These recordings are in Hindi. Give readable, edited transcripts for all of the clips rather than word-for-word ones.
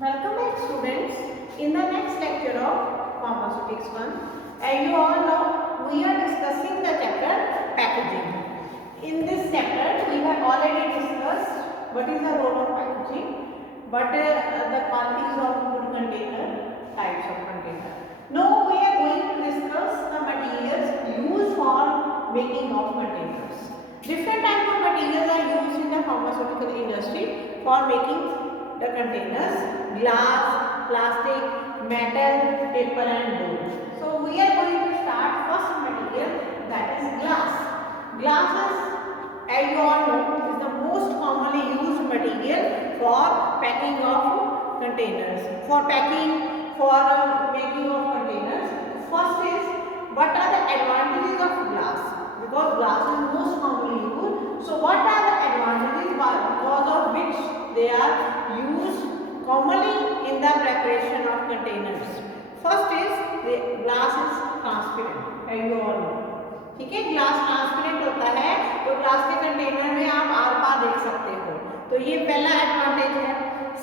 Welcome back students in the next lecture of Pharmaceutics 1. As you all know, we are discussing the chapter packaging. In this chapter, we have already discussed what is the role of packaging, but the qualities of good container, types of container. Now we are going to discuss the materials used for making of containers. Different types of materials are used in the pharmaceutical industry for making the containers: glass, plastic, metal, paper and wood. So we are going to start first material, that is glass. Glasses, as you all know, is the most commonly used material for packing of containers. For packing, for making of containers. First is, what are the advantages of glass? Because glass is most commonly used. So what are the advantages because of which they are used commonly in the preparation of containers? First is, the glass is transparent, as you all know. ठीक है, ग्लास ट्रांसपेरेंट होता है तो ग्लास के कंटेनर में आप आर पार देख सकते हो, तो ये पहला एडवांटेज है।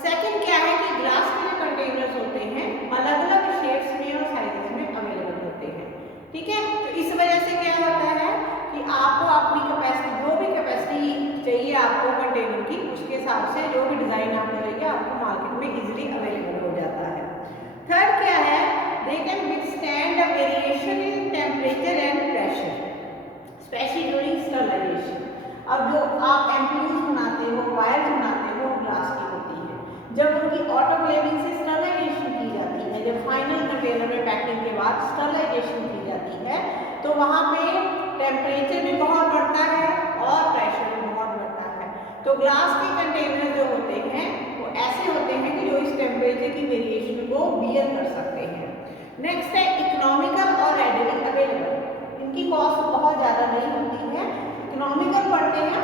सेकंड क्या है कि ग्लास के जो कंटेनर्स होते हैं अलग अलग शेप्स में और साइजेस में अवेलेबल होते हैं। ठीक है, तो इस वजह से क्या होता है कि आपको अपनी कैपेसिटी, जो भी कैपेसिटी चाहिए आपको कंटेनर की, उसके हिसाब से जो भी डिजाइन आपको चाहिए आपको मार्केट में इजीली अवेलेबल हो जाता है। थर्ड क्या है, they can withstand the variation in temperature and pressure, especially during sterilisation. अब जो आप एम्पूल्स बनाते हो, वायर बनाते हो, ग्लास की होती है। जब उनकी ऑटोक्लेविंग से स्टरलाइजेशन की जाती है, जब फाइनल कंटेनर में पैकिंग के बाद स्टरलाइजेशन की जाती है, तो वहाँ पे टेम्परेचर भी बहुत बढ़ता है और प्रेशर भी बहुत बढ़ता है। तो ग्लास के कंटेनर जो होते हैं वो ऐसे होते हैं कि जो इस टेम्परेचर की वेरिएशन को बियर कर सकते हैं। नेक्स्ट है इकोनॉमिकल और रेडिली अवेलेबल। इनकी कॉस्ट बहुत ज़्यादा नहीं होती है, इकोनॉमिकल पड़ते हैं,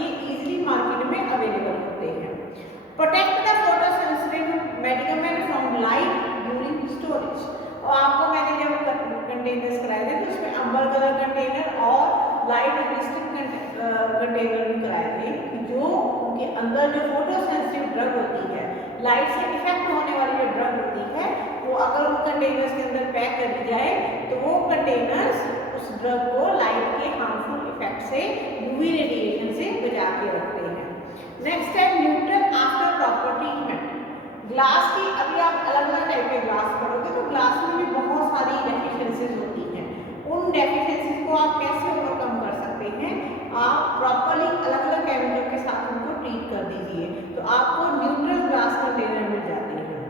ये इजीली मार्केट में अवेलेबल होते हैं। Protect the photosensitive medicament from light during storage. और आपको मैंने जब कंटेनर्स कराए थे तो उसमें अंबर कलर कंटेनर और लाइट रेजिस्टेंट कंटेनर भी कराए थे, जो उनके अंदर जो फोटोसेंसिटिव ड्रग होती है, लाइट से इफेक्ट होने वाली जो ड्रग होती है, वो अगर उन कंटेनर्स के अंदर पैक कर दी जाए तो वो कंटेनर्स उस ड्रग को लाइट के हार्मफुल इफेक्ट से, यूवी रेडिएशन से बचा के रखते हैं। नेक्स्ट है neutral after proper treatment. Glass की अभी आप अलग अलग टाइप के ग्लास पढ़ोगे तो ग्लास में भी बहुत सारी डेफिशिएंसीज होती हैं। उन डेफिशिएंसीज को आप कैसे ओवरकम कर सकते हैं? आप प्रॉपर्ली अलग अलग केमिकल के साथ उनको ट्रीट कर दीजिए तो आपको न्यूट्रल ग्लास कंटेनर मिल जाते हैं।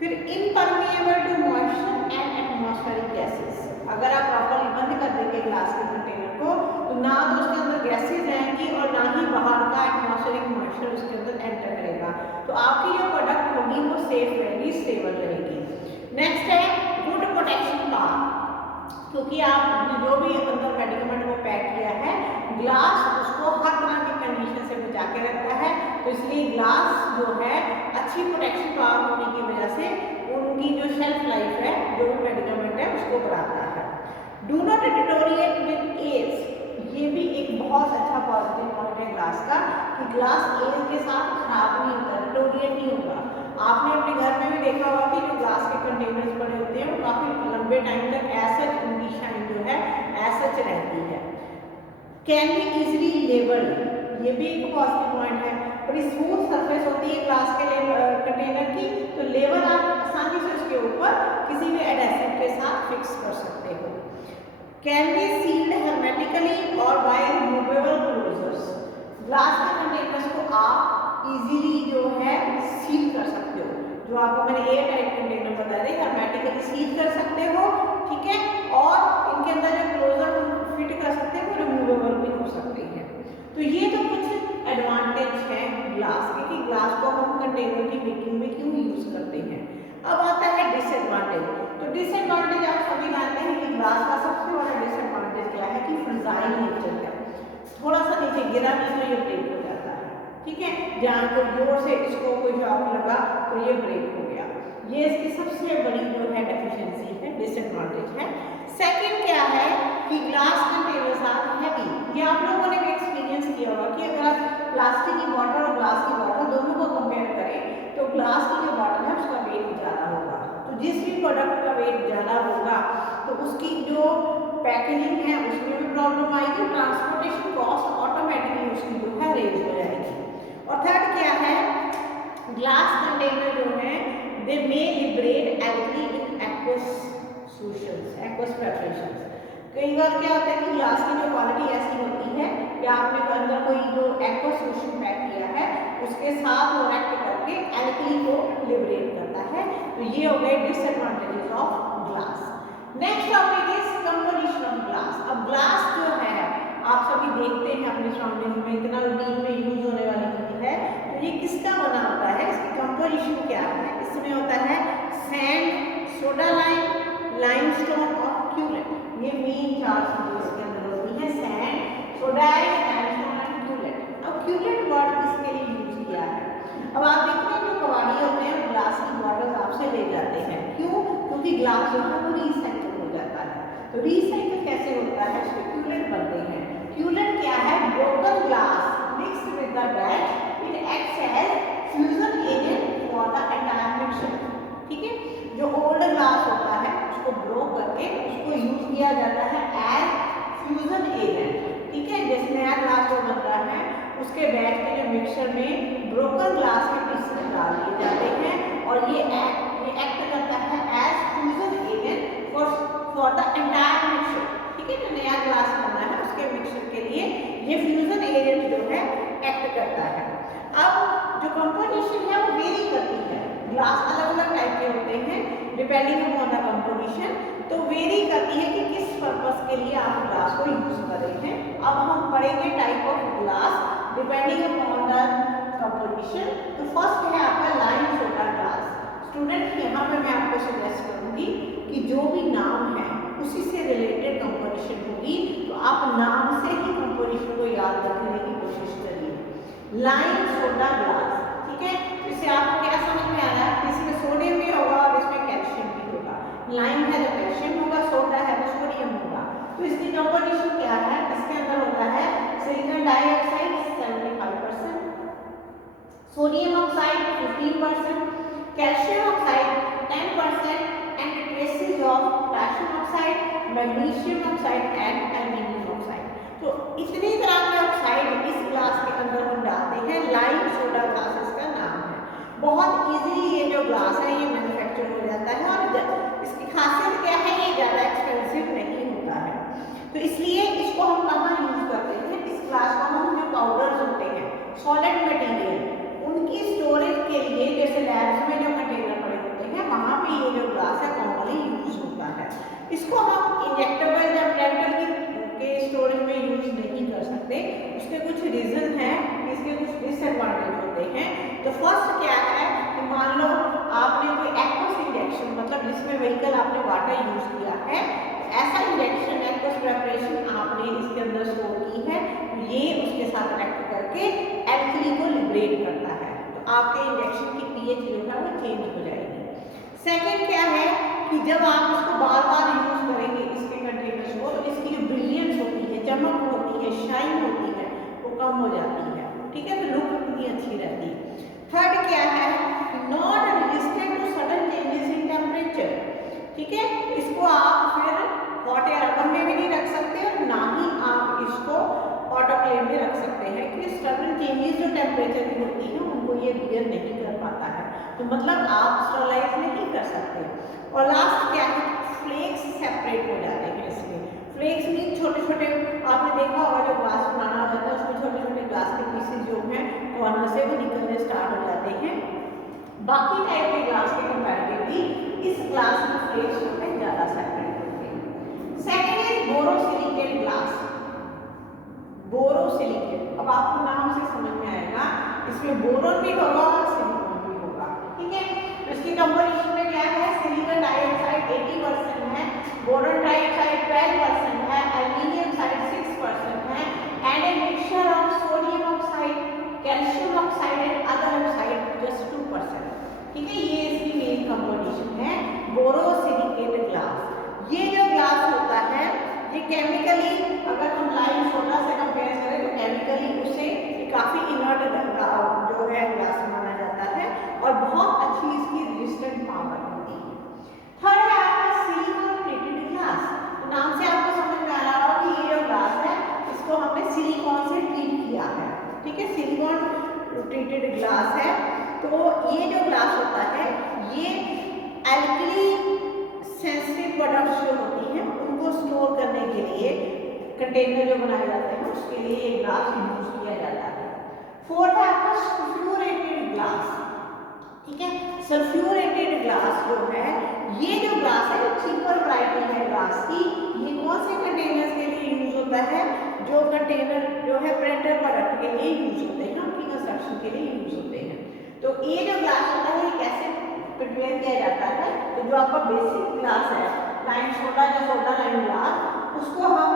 फिर impermeable to moisture and atmospheric gases. अगर आप प्रॉपर्ली बंद कर देंगे ग्लास के कंटेनर को तो ना तो उसके अंदर गैसेज आएंगी और ना ही बाहर का एटमॉस्फेरिक मॉइस्चर उसके अंदर एंटर करेगा, तो आपकी जो प्रोडक्ट होगी वो सेफ रहेगी, स्टेबल रहेगी। नेक्स्ट है गुड प्रोटेक्शन पावर, क्योंकि आप जो भी अंदर मेडिकमेंट को पैक किया है, ग्लास उसको हर तरह की कंडीशन से बचा के रखता है, तो इसलिए ग्लास जो है अच्छी प्रोटेक्शन पावर होने की वजह से उनकी जो शेल्फ लाइफ है, जो भी मेडिकमेंट है, उसको बढ़ाता है। Do not deteriorate with age, ये भी एक बहुत अच्छा पॉजिटिव पॉइंट है ग्लास का कि ग्लास एज के साथ खराब नहीं होता, डिटोरिएट नहीं होगा। आपने अपने घर में भी देखा होगा कि जो ग्लास के कंटेनर्स बने होते हैं वो काफ़ी लंबे टाइम तक ऐसा उनकी शाइन जो है ऐसा रहती है। कैन बी इजीली लेबल्ड, ये भी एक पॉजिटिव पॉइंट है। बड़ी स्मूथ सरफेस होती है ग्लास के कंटेनर की, तो लेबल आप आसानी से उसके ऊपर किसी भी एडेसिव के साथ फिक्स कर सकते हो। कैन बी सील्ड hermetically और बाय रिमूवेबल क्लोजर्स। ग्लास के कंटेनर्स को आप इजीली जो है सील कर सकते हो, जो आपको मैंने एयर टाइट कंटेनर बताया था, hermetically सील कर सकते हो। ठीक है, और इनके अंदर जो क्लोजर फिट कर सकते हैं वो रिमूवेबल भी हो सकते हैं। तो ये तो कुछ एडवांटेज है ग्लास के कि ग्लास को हम कंटेनर की मेकिंग में क्यों यूज करते हैं। अब आता है डिसएडवांटेज। तो डिसएडवांटेज आप सभी जानते हैं कि ग्लास का सबसे बड़ा डिसएडवांटेज क्या है कि फ्रजाइल नेचर है। थोड़ा सा नीचे गिरा भी तो ये ब्रेक हो जाता है। ठीक है, जहाँ को जोर से इसको कोई शॉक लगा तो ये ब्रेक हो गया। ये इसकी सबसे बड़ी जो है डेफिशिएंसी है, डिसएडवांटेज है। सेकंड क्या है कि ग्लास कंटेनर्स आर हैवी। ये आप लोगों ने भी एक्सपीरियंस किया होगा कि अगर आप प्लास्टिक की बॉटल और ग्लास की बॉटल दोनों को कंपेयर करें तो ग्लास की जो बॉटल है प्रॉब्लम आएगी, ट्रांसपोर्टेशन कॉस्ट ऑटोमेटिकली उसकी जो है रेज हो जाएगी। और थर्ड क्या है, ग्लास कंटेनर जो है they may liberate alkali in aqueous solutions, aqueous preparations. कई बार क्या होता है कि ग्लास की जो क्वालिटी ऐसी होती है कि आपने अंदर कोई जो एक्वस सॉल्यूशन पैक किया है उसके साथ वो रिएक्ट करके एल्कली को लिबरेट करता है। तो ये हो गए disadvantages of glass. Next topic is composition of glass. अब ग्लास जो है आप सभी देखते हैं अपने सराउंडिंग में, इतना रूटीन में यूज होने वाली चीज है। तो ये किसका बना होता है, इसकी कंपोजिशन क्या है? इसमें होता है सैंड, सोडा लाइम, लाइमस्टोन और क्यूलेट। ये मेन चार चीजें इसके अंदर होती है, सैंड, सोडा ऐश, लाइमस्टोन और क्यूलेट। अब क्यूलेट वर्ड किसके लिए यूज किया है? अब आप देखते हैं जो कबाड़ी होते हैं ग्लास की बॉटल्स आपसे ले जाते हैं, क्यों? क्योंकि ग्लास जो है वो रिसाइकिल हो जाता है। तो रिसाइकिल कैसे होता है, उसके क्यूलेट बनते हैं। क्यूलेट क्या है? Broken glass mixed with the batch, it acts as fusion agent for the entire mixture. ठीक है, जो ओल्ड ग्लास होता है उसको ब्रोक करके उसको यूज किया जाता है एज फ्यूजन एजेंट। ठीक है, जैसे नया ग्लास जो बन रहा है उसके बैच के जो मिक्सचर में ब्रोकन ग्लास के पीसेस डाल दिए जाते हैं और ये एक्ट करता है as fusion agent for the entire mixture. ठीक है, जो नया ग्लास बनना है उसके मिक्सचर के लिए ये फ्यूजन एजेंट जो है एक्ट करता है। अब जो कंपोजिशन है वो वेरी करती है, ग्लास अलग अलग टाइप के होते हैं डिपेंडिंग अपॉन द कंपोजिशन, तो वेरी करती है कि किस पर्पस के लिए आप ग्लास को यूज कर रहे हैं। अब हम पढ़ेंगे type of glass depending upon the composition. तो फर्स्ट है आपका लाइम सोडा ग्लास। स्टूडेंट यहाँ पे मैं आपको सजेस्ट करूंगी कि जो भी नाम है उसी से रिलेटेड कंपोजिशन होगी, तो आप नाम से ही कंपोजिशन को याद रखने की कोशिश करिए। लाइम सोडा ग्लास, ठीक है, इससे आपको क्या समझ में आ रहा है? इसमें सोडियम भी होगा और इसमें कैल्शियम भी होगा। लाइम है तो कैल्शियम होगा, सोडा है तो सोडियम होगा। तो इसकी कंपोजिशन क्या है? इसके अंदर होता है silicon dioxide 75%, sodium oxide 15%, calcium oxide 10% and traces of potassium oxide, magnesium oxide and aluminium oxide. तो इतनी तरह के ऑक्साइड इस ग्लास के अंदर हम डालते हैं। लाइम सोडा ग्लास इसका नाम है। बहुत इजीली ये जो ग्लास है ये मैन्युफैक्चर हो जाता है और इसकी खासियत क्या है, ये ज़्यादा एक्सपेंसिव नहीं होता है। तो इसलिए इसको हम कहाँ यूज करते हैं? इस ग्लास को हम जो पाउडर्स होते हैं सॉलिड मटेरियल उनकी स्टोरेज के लिए, जैसे लैब्स में जो कंटेनर पड़े होते हैं वहाँ पे ये जो ग्लास है कॉमनली यूज होता है। इसको हम इंजेक्टेबल या प्लांटर के स्टोरेज में यूज नहीं कर सकते। उसके कुछ रीजन हैं, इसके कुछ डिसएडवांटेज होते हैं। तो फर्स्ट क्या है कि मान लो आपने कोई एक्वस इंजेक्शन, मतलब जिसमें व्हीकल आपने वाटर यूज किया है, ऐसा इंजेक्शन एक्वस प्रिपरेशन आपने इसके अंदर स्टोर की है, तो ये उसके साथ रिएक्ट करके एल्कली को लिबरेट करता है। तो आपके इंजेक्शन की पीएच जो है वो चेंज हो जाएगी। सेकेंड क्या है कि जब आप इसको बार बार यूज करेंगे इसके कंटेनर्स को, तो इसकी जो ब्रिलियंस होती है, चमक होती है, शाइन होती है, वो कम हो जाती है। ठीक है, तो लुक इतनी अच्छी रहती है। थर्ड क्या है, not resistant to sudden changes in temperature. ठीक है, इसको आप फिर हॉट एयर ओवन में भी नहीं रख सकते और ना ही आप इसको ऑटोक्लेव में रख सकते हैं कि सडन चेंजेस जो टेम्परेचर की होती है उनको ये बियर नहीं कर पाता है। तो मतलब आप स्टरलाइज नहीं कर सकते। और लास्ट क्या है, फ्लेक्स सेपरेट हो जाते हैं इसमें। फ्लेक्स मीन छोटे छोटे, आपने देखा होगा जो ग्लास बनाना होता है उसमें छोटे छोटे ग्लास के पीसेस जो हैं कॉर्नर से वो निकलने स्टार्ट हो जाते हैं। बाकी टाइप के ग्लास के कंपैरेटिवली इस ग्लास में फ्लेक्स जो है ज़्यादा सेपरेट होते हैं। Second is borosilicate glass. Borosilicate, अब आपको नाम से समझ में आएगा, इसमें बोरोन भी होगा और सिलिकॉन भी होगा। ठीक है, तो इसकी कंपोजिशन में क्या है, सिलिकॉन डाइऑक्साइड 80% है, बोरोन डाइऑक्साइड 12% है, एल्यूमिनियम ऑक्साइड 6% है and a mixture of sodium oxide, calcium oxide and other oxide just 2%। ठीक है, ये इसकी मेन कंपोजिशन है बोरोसिलिकेट ग्लास। ये जो ग्लास होता है ये केमिकली, अगर हम लाइम सोडा से कंपेयर करें तो केमिकली उसे काफ़ी इनर्ट जो है ग्लास माना जाता है और बहुत अच्छी इसकी रेजिस्टेंट पावर होती है। थर्ड है आपका सिलिकॉन प्लेटेड ग्लास। तो नाम से आपको समझ में आ रहा होगा कि ये जो ग्लास रेटेड ग्लास है। तो ये जो ग्लास होता है ये एल्कली सेंसिटिव प्रोडक्ट्स जो होती हैं उनको स्टोर करने के लिए कंटेनर जो बनाए जाते हैं उसके लिए ये ग्लास यूज किया जाता है। फोर्थ है आपका सल्फ्यूरेटेड ग्लास। ठीक है, सल्फ्यूरेटेड ग्लास जो है, ये जो ग्लास है चीपर वैरायटी है ग्लास की। ये कौन से कंटेनर्स के लिए यूज होता है? जो कंटेनर जो है प्रिंटर प्रोडक्ट के लिए यूज होते हैं, उनकी कंस्ट्रक्शन के लिए यूज होते हैं। तो ये जो ग्लास होता है ये कैसे प्रिपेयर किया जाता है? तो जो आपका बेसिक ग्लास है, लाइम सोडा या सोडा लाइम ग्लास, उसको हम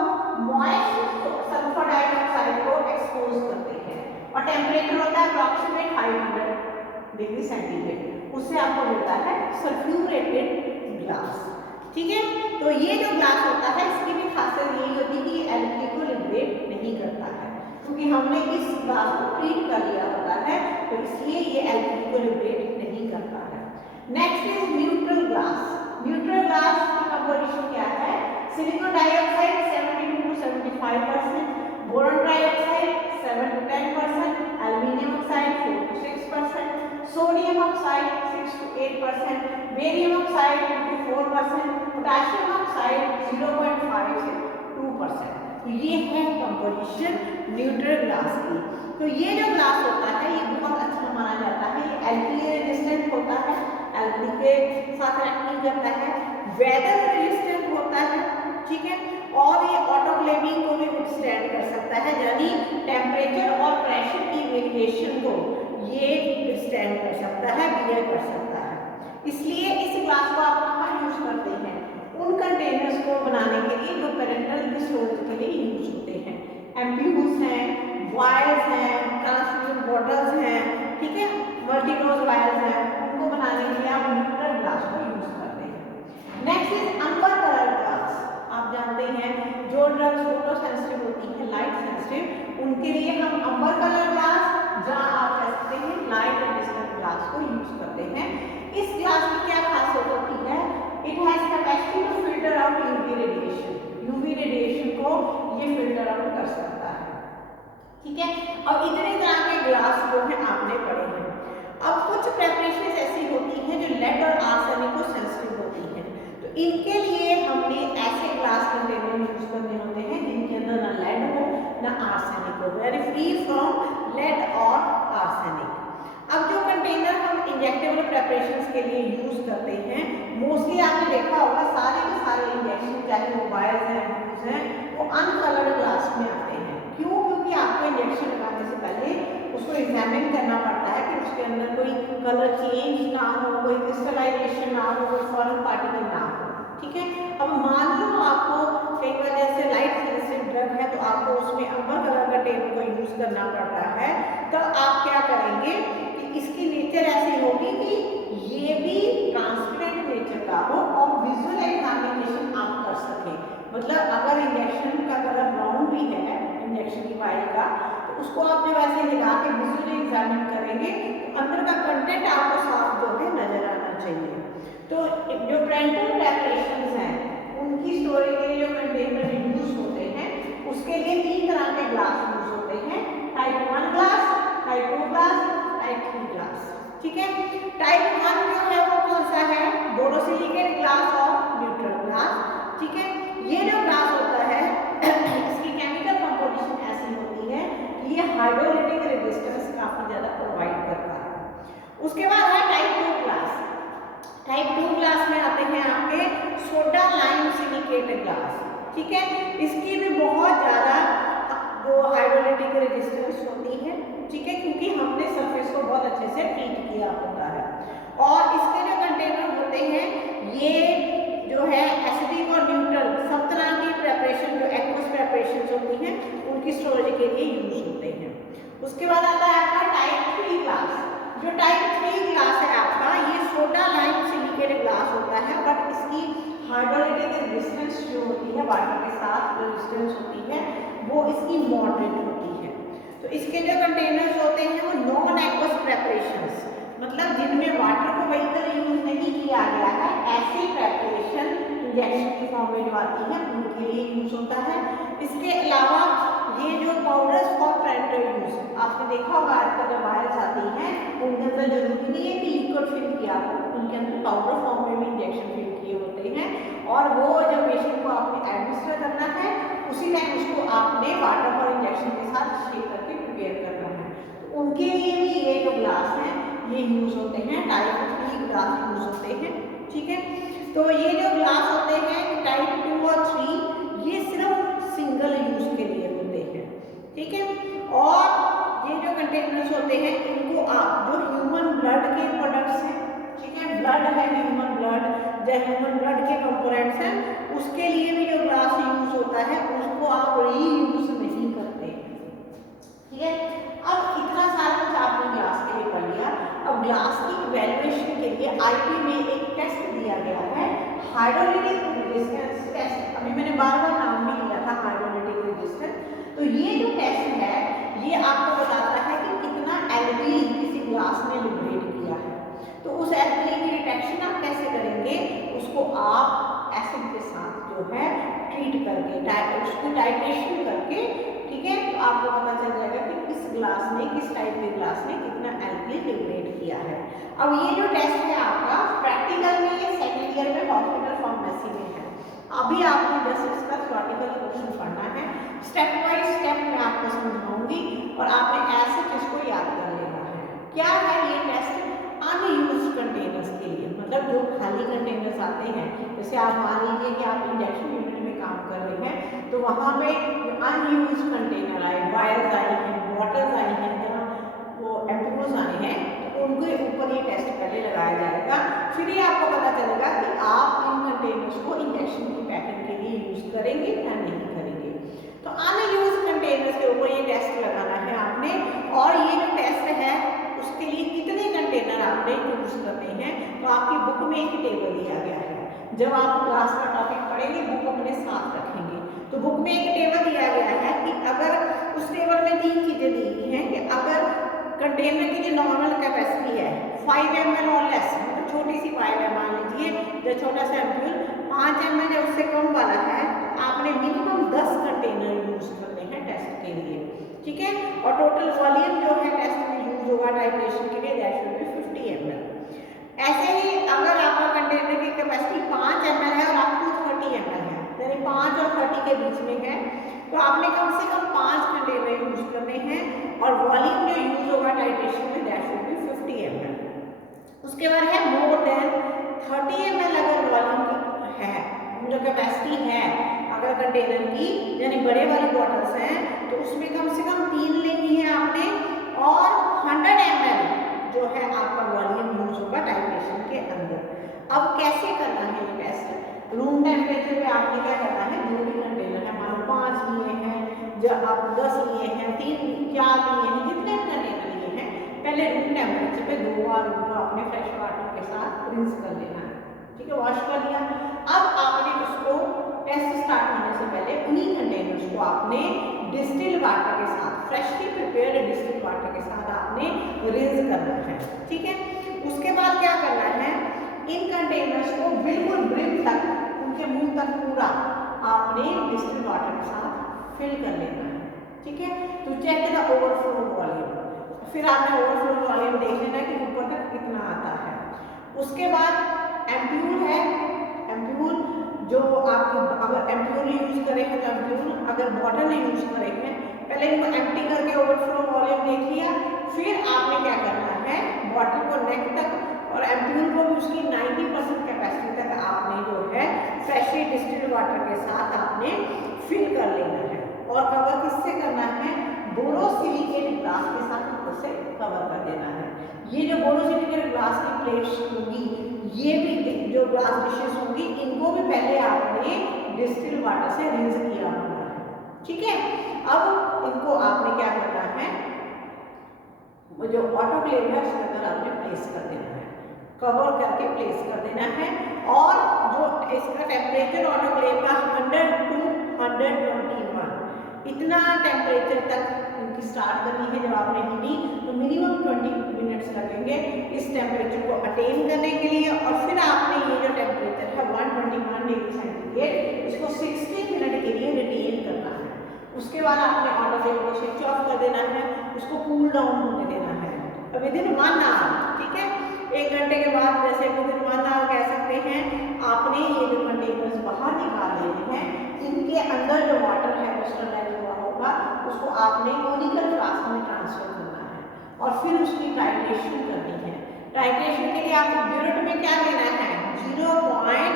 मॉइस्ट सल्फर डाइऑक्साइड को एक्सपोज करते हैं और टेम्परेचर होता है अप्रॉक्सीमेट 500 डिग्री सेंटीग्रेड। उससे आपको मिलता है सल्फ्यूरेटेड ग्लास। ठीक है, तो ये जो ग्लास होता है इसकी भी खासियत यही होती है कि एल्कली को लिबरेट नहीं करता है, क्योंकि हमने इस ग्लास को ट्रीट कर लिया होता है, तो इसलिए ये एल्कली को लिबरेट नहीं करता है। Next is neutral glass. Neutral glass की कंपोजिशन क्या है? Silicon dioxide 72 to 75%, boron dioxide 7 to 10%, aluminium oxide 4 to 6%, sodium oxide 6 to 8%, barium oxide 4%, potassium oxide 0.5 से 2%। तो ये है कंपोजिशन न्यूट्रल ग्लास की। तो ये जो ग्लास होता है ये बहुत अच्छा माना जाता है, ये एल्कली रेजिस्टेंट होता है, एल्कली के साथ रिएक्ट नहीं करता है, वेदर रेजिस्टेंट होता है। ठीक है, और ये ऑटोक्लेविंग को भी विथस्टैंड कर सकता है, यानी टेम्परेचर और प्रेशर की वेरिएशन को ये विथस्टैंड कर सकता है, बियर कर सकता है। इसलिए इस ग्लास को आप कहाँ यूज करते हैं? उन कंटेनर्स को बनाने के लिए जो पेरेंटल स्टोरेज के लिए यूज होते हैं। एम्प्यूल्स हैं, वायर्स हैं, ट्रांसपेरेंट बॉटल्स हैं, ठीक है, मल्टीडोज वायर्स हैं, उनको बनाने के लिए आप न्यूट्रल ग्लास को यूज करते हैं। Next is amber colour glass. आप जानते हैं जो ड्रग्स फोटो सेंसिटिव होती है, लाइट सेंसिटिव, उनके लिए हम अम्बर कलर ग्लास, जहाँ आप कह सकते हैं लाइट रेजिस्टेंट ग्लास को यूज करते हैं। इस ग्लास की क्या खासियत होती है? It has capacity to filter out UV radiation. UV radiation को ये फिल्टर आउट कर सकता है। ठीक है, और इतने तरह के ग्लास जो है आपने पढ़े हैं। अब कुछ प्रेपरेशन ऐसी होती हैं जो लेड और आर्सेनिक को सेंसिटिव होती हैं, तो इनके लिए हमने ऐसे ग्लास कंटेनर यूज करने होते हैं जिनके अंदर ना लेड हो ना आर्सेनिक हो, वेरी फ्री फ्रॉम लेड और आर्सेनिक। अब जो कंटेनर हम इंजेक्टेबल प्रेपरेशंस के लिए यूज करते हैं, मोस्टली आपने देखा होगा सारे के सारे इंजेक्शन, चाहे वो वायर्स हैं, ट्यूब्स हैं, वो अनकलर्ड ग्लास में आते हैं। क्यों? क्योंकि आपको इंजेक्शन लगाने से पहले उसको एग्जामिन करना पड़ता है कि उसके अंदर कोई कलर चेंज ना हो, कोई क्रिस्टलाइजेशन ना हो, कोई फॉरेन पार्टिकल ना हो। ठीक है, अब मान लो आपको कई वजह से लाइट सेंसिटिव ड्रग है तो आपको उसमें अम्बर कलर का टेप को यूज करना पड़ रहा है, तो आप क्या करेंगे कि इसकी नेचर ऐसी होगी कि ये भी ट्रांसपेरेंट नेचर का हो और विजुअल एग्जामिनेशन आप कर सकें। मतलब अगर इंजेक्शन का कलर ब्राउन भी है इंजेक्शन की वायर का, तो उसको आप जब ऐसे हिला के विजुअली एग्जामिन करेंगे तो अंदर का कंटेंट आपको साफ जो है नजर आना चाहिए। तो जो पेरेंटल प्रेपरेशंस हैं उनकी स्टोरेज के लिए जो कंटेनर यूज होते हैं उसके लिए 3 तरह के ग्लास यूज होते हैं, type 1 glass, type 2 glass, type 3 glass. ठीक है, टाइप 1 जो है वो कौन सा है? बोरोसिलिकेट ग्लास और न्यूट्रल ग्लास। ठीक है, ये जो ग्लास होता है इसकी केमिकल कंपोजिशन ऐसी होती है कि ये हाइड्रोलिटिक रेजिस्टेंस काफी ज्यादा प्रोवाइड करता है। उसके बाद है टाइप 2 ग्लास। टाइप 2 ग्लास में आते हैं आपके सोडा लाइम सिलिकेट ग्लास। ठीक है, इसकी भी बहुत ज़्यादा जो हाइड्रोलिटिक रेजिस्टेंस होती है। ठीक है, क्योंकि हमने सरफेस को बहुत अच्छे से ट्रीट किया होता है। और इसके जो कंटेनर होते हैं ये जो है एसिडिक और न्यूट्रल सब तरह की प्रेपरेशन जो एक्वस प्रेपरेशन होती हैं उनकी स्टोरेज के लिए यूज होते हैं। उसके बाद आता है आपका टाइप 3 ग्लास। जो टाइप 3 ग्लास है आपका ये सोडा लाइम सिलिकेट ग्लास होता है, बट इसकी हाइड्रोलिटिक रेजिस्टेंस जो होती है वाटर के साथ रेजिस्टेंस होती है वो इसकी मॉडरेट होती है। तो इसके जो कंटेनर्स होते हैं वो नॉन एक्वस प्रेपरेशंस, मतलब जिनमें वाटर को वहीकल यूज नहीं किया गया है, ऐसी प्रेपरेशन इंजेक्शन की फॉर्म में जो आती है उनके लिए यूज होता है। इसके अलावा ये जो पाउडर्स फॉर पेरेंटल यूज, आपने देखा होगा आजकल जो वायर्स आती उनके अंदर जरूरी नहीं है कि लिक्विड फिल किया हो, उनके अंदर पाउडर फॉर्म में भी इंजेक्शन फिल किए होते हैं और वो जब पेशेंट को आपने एडमिनिस्टर करना है उसी टाइम उसको आपने वाटर और इंजेक्शन के साथ शेक करके प्रिपेयर करना है। तो उनके लिए भी ये जो ग्लास हैं ये यूज होते हैं, टाइप 3 ग्लास यूज होते हैं, ठीक है। तो ये जो ग्लास होते हैं टाइप 2 और 3 ये सिर्फ सिंगल यूज के लिए होते हैं, ठीक है। और ये जो कंटेनर्स होते हैं इनको आप जो ह्यूमन ब्लड के प्रोडक्ट्स हैं, ठीक है, ब्लड है ह्यूमन ब्लड, जो ह्यूमन ब्लड के कंपोनेंट्स हैं उसके लिए भी जो ग्लास यूज होता है उसको आप रीयूज नहीं करते, ठीक है। अब इतना सारा कुछ आपने ग्लास के लिए कर लिया। अब ग्लास की इवैल्यूएशन के लिए आईपी में एक टेस्ट दिया गया है, हाइड्रोलिटिक रेजिस्टेंस टेस्ट। अभी मैंने बार-बार नाम भी लिया था हाइड्रोलिटिक रेजिस्टेंस। तो ये जो टेस्ट है ये आपको बताता है कि कितना एल्कली किसी ग्लास ने लिबरेट किया है। तो उस एल्कली की डिटेक्शन आप कैसे करेंगे, उसको आप एसिड के साथ जो है ट्रीट करके उसकी टाइट्रेशन करके, ठीक है, तो आपको पता चल जाएगा कि किस ग्लास ने, किस टाइप के ग्लास ने कितना एल्कली लिबरेट किया है। अब ये जो टेस्ट है आपका प्रैक्टिकल में ये सेकेंड ईयर में हॉस्पिटल फार्मेसी में है। अभी आपको जस्ट इसका थ्योरेटिकल पोर्शन पढ़ना है, स्टेप बाय स्टेप मैं आपको समझाऊंगी और आपने ऐसे इसको याद कर लेना है। क्या है ये टेस्ट, अनयूज्ड कंटेनर्स के लिए, मतलब जो खाली कंटेनर्स आते हैं, जैसे आप मान लीजिए कि आप इंजेक्शन यूनिट में काम कर रहे हैं तो वहाँ पे अनयूज्ड कंटेनर आए, वायर्स आई हैं, बॉटल्स आई हैं, जहाँ वो एम्पूल्स आए हैं, तो उनके ऊपर ये टेस्ट पहले लगाया जाएगा। फिर ये आपको पता चलेगा कि आप इन कंटेनर्स को इंजेक्शन की पैकिंग के लिए यूज करेंगे या नहीं करेंगे। तो अनयूज्ड कंटेनर्स के ऊपर ये टेस्ट लगाना है आपने, और ये जो टेस्ट है उसके लिए कितने कंटेनर आपने यूज करने हैं, तो आपकी बुक में एक टेबल दिया गया है। जब आप क्लास का टॉपिक पढ़ेंगे बुक अपने साथ रखेंगे, तो बुक में एक टेबल दिया गया है कि अगर उस टेबल में 3 चीजें दी गई हैं कि अगर कंटेनर की जो नॉर्मल कैपेसिटी है 5 ml और लेस, मतलब छोटी सी पाइप है, मान लीजिए जो छोटा सा एम्पूल 5 ml या उससे कम वाला है, आपने मिनिमम 10 कंटेनर यूज करने हैं टेस्ट के लिए, ठीक है। और टोटल वॉल्यूम जो है टेस्ट में यूज होगा टाइट्रेशन के लिए दैट शुड बी 50 ml। ऐसे ही अगर आपका कंटेनर की कैपेसिटी 5 ml है और आपको 30 ml है, यानी 5 और 30 के बीच में है, तो आपने कम से कम 5 कंटेनर यूज करने हैं और वॉल्यूम जो यूज होगा टाइट्रेशन में दैट शुड बी 50 ml। उसके बाद है मोर देन 30 ml अगर वॉल्यूम की है, जो कैपेसिटी है अगर कंटेनर की, यानी बड़े वाली बॉटल्स हैं, तो उसमें कम से कम 3 लेनी है आपने, और 100 ml जो है आपका वॉल्यूम यूज होगा टाइट्रेशन के अंदर। अब कैसे करना है ये टेस्ट, रूम टेम्परेचर पे आपने क्या करना है, जो भी कंटेनर है, मान लो 5 लिए हैं, जब आप 10 लिए हैं, 3 4 लिए हैं, जितने कंटेनर लिए हैं, पहले रूम टेम्परेचर पे 2 बार उनको आपने फ्रेश वाटर के साथ रिंस कर लेना है, ठीक है, वॉश कर लिया। अब आपने उसको टेस्ट स्टार्ट होने से पहले उन्हीं कंटेनर्स को आपने डिस्टिल्ड वाटर के साथ, फ्रेशली प्रिपेयर्ड डिस्टिल्ड वाटर के साथ आपने रिंस करना है, ठीक है। उसके बाद क्या करना है, इन कंटेनर्स को बिल्कुल ब्रिम तक, उनके मुंह तक पूरा आपने डिस्टिल्ड वाटर के साथ फिल कर लेना है, ठीक है। तो चेक द ओवरफ्लो वॉल्यूम, फिर आपने ओवरफ्लो वॉल्यूम देख लेना कि ऊपर तक कितना आता है। उसके बाद एम्प्यूल है, एम्प्यूल जो आपकी, अगर एम्प्यूल यूज करेंगे तो एम्प्यूल, अगर बॉटल यूज करेंगे, पहले इनको एम्प्टी करके ओवरफ्लो वॉल्यूम देख लिया, फिर आपने क्या करना है, बॉटल को नेक तक और एम्प्यूल को भी उसकी 90% कैपेसिटी तक आपने जो है फ्रेशली डिस्टिल्ड वाटर के साथ आपने फिल कर लेना है। और कवर किससे करना है, बोरोसिलिकेट ग्लास के साथ उसे कवर कर देना है। ये जो बोरोसिलिकेट ग्लास की प्लेट्स होंगी, ये भी जो ग्लास डिशेस होंगी, इनको भी पहले आपने डिस्टिल्ड वाटर से रिंस किया होना है, ठीक है। अब इनको आपने क्या करना है, वो जो ऑटोक्लेव है उसके अंदर आपने प्लेस कर देना है, कवर करके प्लेस कर देना है। और जो इसका टेम्परेचर ऑटोक्लेव का 100 to 121 इतना टेम्परेचर तक इनकी स्टार्ट करनी है। जब आपने हीटिंग, तो मिनिमम 20 मिनट्स लगेंगे इस टेम्परेचर को अटेन करने के लिए। और फिर आपने ये जो टेम्परेचर है 121 डिग्री सेंटीग्रेड, इसको 60 मिनट के लिए रिटेन करना है। उसके बाद आपने ऑटोक्लेव को स्विच ऑफ कर देना है, उसको कूल डाउन होने देना है। मतलब विद इन 1 आवर, ठीक है। 1 घंटे के बाद जैसे विद इन 1 आवर कह सकते हैं, आपने ये जो कंटेनर्स बाहर निकाल लेने हैं, इनके अंदर जो वाटर है क्रिस्टलाइज हुआ होगा उसको आपने कोनिकल फ्लास्क में ट्रांसफर करना है और फिर उसकी टाइट्रेशन करनी है। टाइट्रेशन के लिए आपको ब्यूरेट में क्या लेना है, 0.01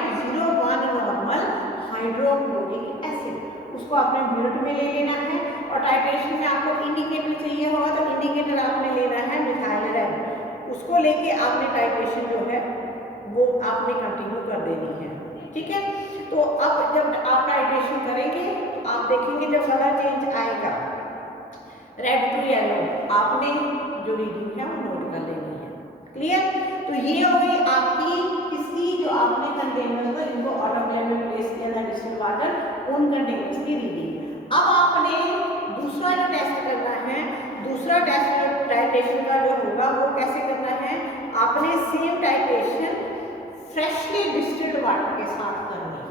नॉर्मल हाइड्रोक्लोरिक एसिड, उसको आपने ब्यूरेट में ले लेना है। और टाइट्रेशन में आपको इंडिकेटर चाहिए होगा तो इंडिकेटर आपने लेना है मिथाइल रेड, उसको लेके आपने टाइट्रेशन जो है वो आपने कंटिन्यू कर देनी है, ठीक है। तो अब जब आप टाइट्रेशन करेंगे तो आप देखेंगे जब कलर चेंज आएगा रेड टू येलो, आपने जो रीडिंग है वो नोट कर लेनी है। क्लियर? तो ये हो गई आपकी किसकी, जो आपने कंटेनर्स को इनको ऑटोक्लेव में प्लेस किया था डिस्टिल्ड वाटर, उन कंटेनर्स की रीडिंग। अब आपने दूसरा जो टेस्ट करना है, दूसरा टेस्ट टाइट्रेशन का जो होगा वो कैसे करना है, आपने same titration freshly distilled water के साथ करनी है,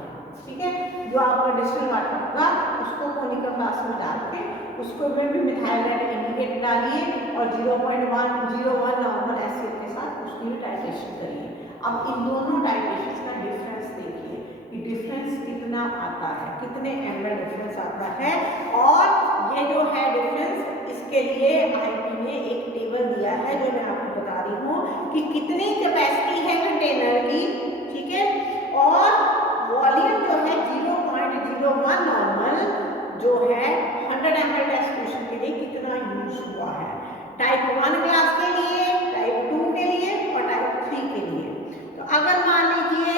ठीक है। जो आपका डिस्टिल्ड वाटर होगा उसको कोनिकल फ्लास्क में डाल के उसको में भी मिथाइल रेड इंडिकेट डालिए और 0.101 नॉर्मल एसिड के साथ उसकी भी टाइट्रेशन करिए। अब इन दोनों टाइट्रेशन का डिफरेंस देखिए कि डिफरेंस कितना आता है, कितने ml डिफरेंस आता है। और ये जो है डिफरेंस, इसके लिए आईपी ने एक टेबल दिया है जो मैं आपको बता रही हूँ कि कितनी कैपेसिटी है कंटेनर की, ठीक है, और वॉल्यूम जो है 0.01 नॉर्मल जो है 100 ml टेस्ट क्वेश्चन के लिए कितना यूज हुआ है, टाइप 1 क्लास के लिए, टाइप 2 के लिए और टाइप 3 के लिए। तो अगर मान लीजिए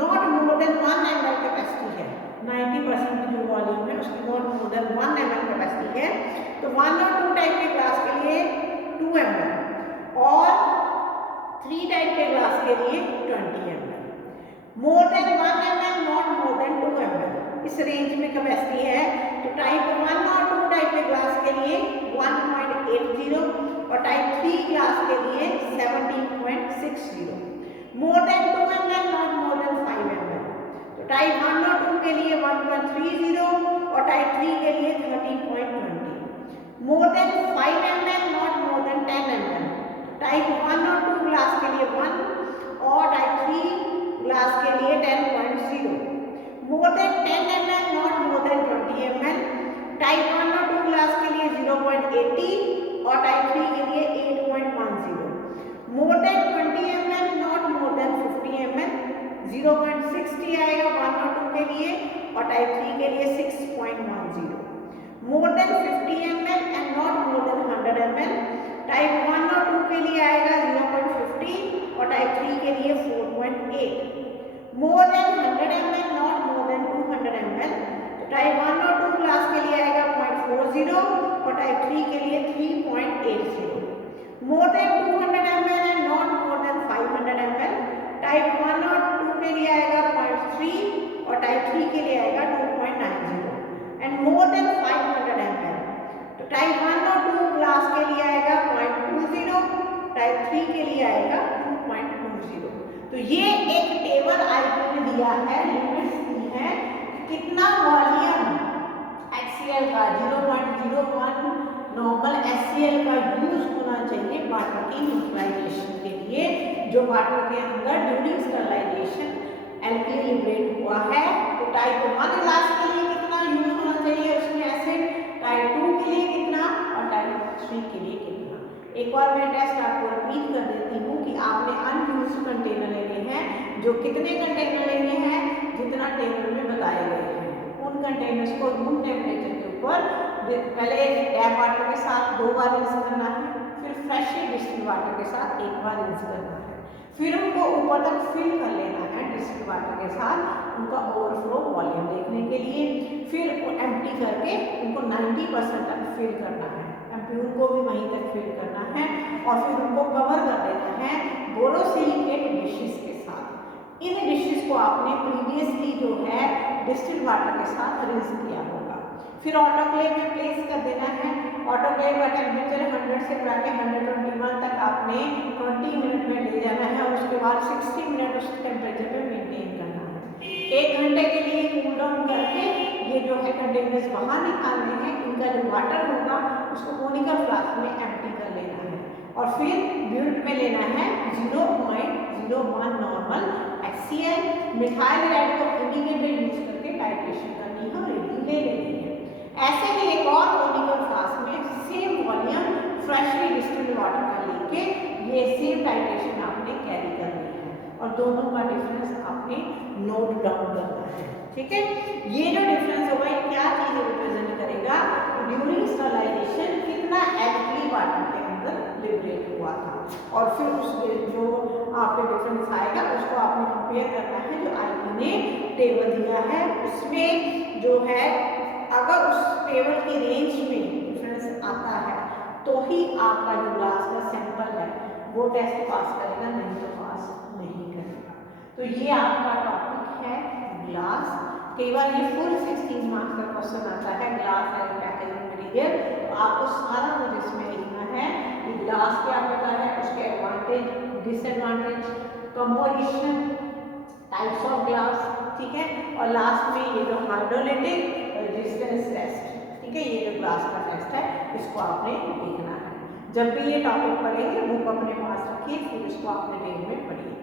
not more than 1 ml capacity है, 90% जो वॉल्यूम है उसकी not more than 1 ml capacity है, तो 1 और 2 टाइप के ग्लास के लिए 2 ml और 3 टाइप के ग्लास के लिए 20 ml। More than 1 ml, not more than 2 ml, इस रेंज में कैपेसिटी है। तो टाइप 1 और 2 टाइप के ग्लास के लिए 1.80 और टाइप 3 ग्लास के लिए 17.60। More than 2 ml, not more than 5 ml, तो टाइप 1 और 2 के लिए 1.30 और टाइप 3 के लिए 13.20। More than 5 ml, not more than 10 ml, type 1 और 2 ग्लास के लिए 1 और टाइप 3 ग्लास के लिए 10.0। More than 10 ml, not more than 20 ml, type 1 और 2 ग्लास के लिए 0.80 और टाइप 3 के लिए 8.10। More than 20 ml, not more than 50 ml, 0.60 आएगा 1 और 2 के लिए और टाइप 3 के लिए 6.10। More than 50 ml and not more than 100 ml, type 1 और 2 के लिए आएगा 0.50 और टाइप 3 के लिए 4.8। More than 100 ml, not more than 200 ml, तो टाइप 1 और 2 क्लास के लिए आएगा 0.40 और टाइप 3 के लिए 3.80। More than 200 ml and not more than 500 ml, type 1 और 2 के लिए आएगा 0.3 और टाइप 3 के लिए आएगा 2.90 एंड मोर देन 500 ml, तो टाइप 1 और 2 क्लास के लिए आएगा 0.20, टाइप 3 के लिए आएगा 2.20। तो ये एक टेबल आईपी ने दिया है, लिमिट्स दी है कितना वॉल्यूम HCl का 0.01 नॉर्मल HCl का यूज होना चाहिए वाटर की न्यूट्रलाइजेशन के लिए, जो वाटर के अंदर ड्यूरिंग स्टरलाइजेशन एल्कली लिबरेट हुआ है। तो टाइप 1 ग्लास के लिए कितना यूज होना चाहिए उसमें एसिड, टाइप 2 के लिए कितना और टाइप 3 के लिए कितना। एक बार मैं टेस्ट आपको रिपीट कर देती हूँ कि आपने अनयूज्ड कंटेनर लेने हैं, जो कितने कंटेनर लेने हैं, जितना टेबल में बताए गए हैं, उन कंटेनर्स को रूम टेम्परेचर के ऊपर पहले टैप वाटर के साथ 2 बार रिंस करना है, फिर फ्रेशली डिस्टिल्ड वाटर के साथ 1 बार रिंस करना है, फिर उनको ऊपर तक फिल कर लेना है डिस्टिल्ड वाटर के साथ उनका ओवरफ्लो वॉल्यूम देखने के लिए, फिर एम्प्टी करके उनको 90% तक फिल करना है, एम्प्यूर को भी वहीं तक फिल करना है और फिर उनको कवर कर देना है बोरोसिलिकेट डिशेस के साथ। इन डिशेस को आपने प्रीवियसली जो है डिस्टिल्ड वाटर के साथ रिंस किया होगा, फिर ऑटोक्लेव में प्लेस कर देना है। ऑटोक्लेव का टेम्परेचर 100 से बढ़ा के 121 तक आपने 20 मिनट में ले जाना है और उसके बाद 60 मिनट उस टेम्परेचर पे मेंटेन करना है। 1 घंटे के लिए कूल डाउन करके ये जो है कंटेनर्स बाहर निकालने हैं, इनका जो वाटर होगा उसको कोनिकल फ्लास्क में एम्प्टी कर लेना है और फिर ब्यूट में लेना है 0.01 नॉर्मल HCl। मिथाइल हैलाइड को इंडिकेटर यूज करके टाइट्रेशन करनी है और रीडिंग ले लेनी है। ऐसे ही एक और कोनिकल फ्लास्क में same volume freshly distilled water का लेके ये सेम टाइट्रेशन आपने कैरी करनी है और दोनों का डिफरेंस आपने नोट डाउन करना है। ठीक है, ये जो डिफरेंस होगा ये क्या चीज रिप्रेजेंट करेगा, ड्यूरिंग स्टरलाइजेशन कितना एल्कली वाटर के अंदर लिबरेट हुआ था और फिर उस जो आपके डिफरेंस आएगा उसको आपने कंपेयर करना है जो आईपी ने टेबल दिया है उसमें जो है। अगर उस टेबल की रेंज में डिफरेंस आता है तो ही आपका जो ग्लास का सैंपल है वो टेस्ट पास करेगा, नहीं तो पास नहीं करेगा। तो ये आपका टॉपिक है ग्लास। कई बार ये फुल 16 मार्क्स का क्वेश्चन आता है ग्लास एंड पैकेजिंग मटेरियल, तो आपको सारा कुछ इसमें लिखना है कि ग्लास क्या होता है, उसके advantage disadvantage, composition, types of glass. ठीक है, और लास्ट में ये जो हाइड्रोलिटिक रेजिस्टेंस टेस्ट, ठीक है, ये जो ग्लास का टेस्ट है इसको आपने देखना है। जब भी ये टॉपिक पढ़ेंगे बुक अपने पास रखिए, फिर इसको अपने डेट में पढ़िए।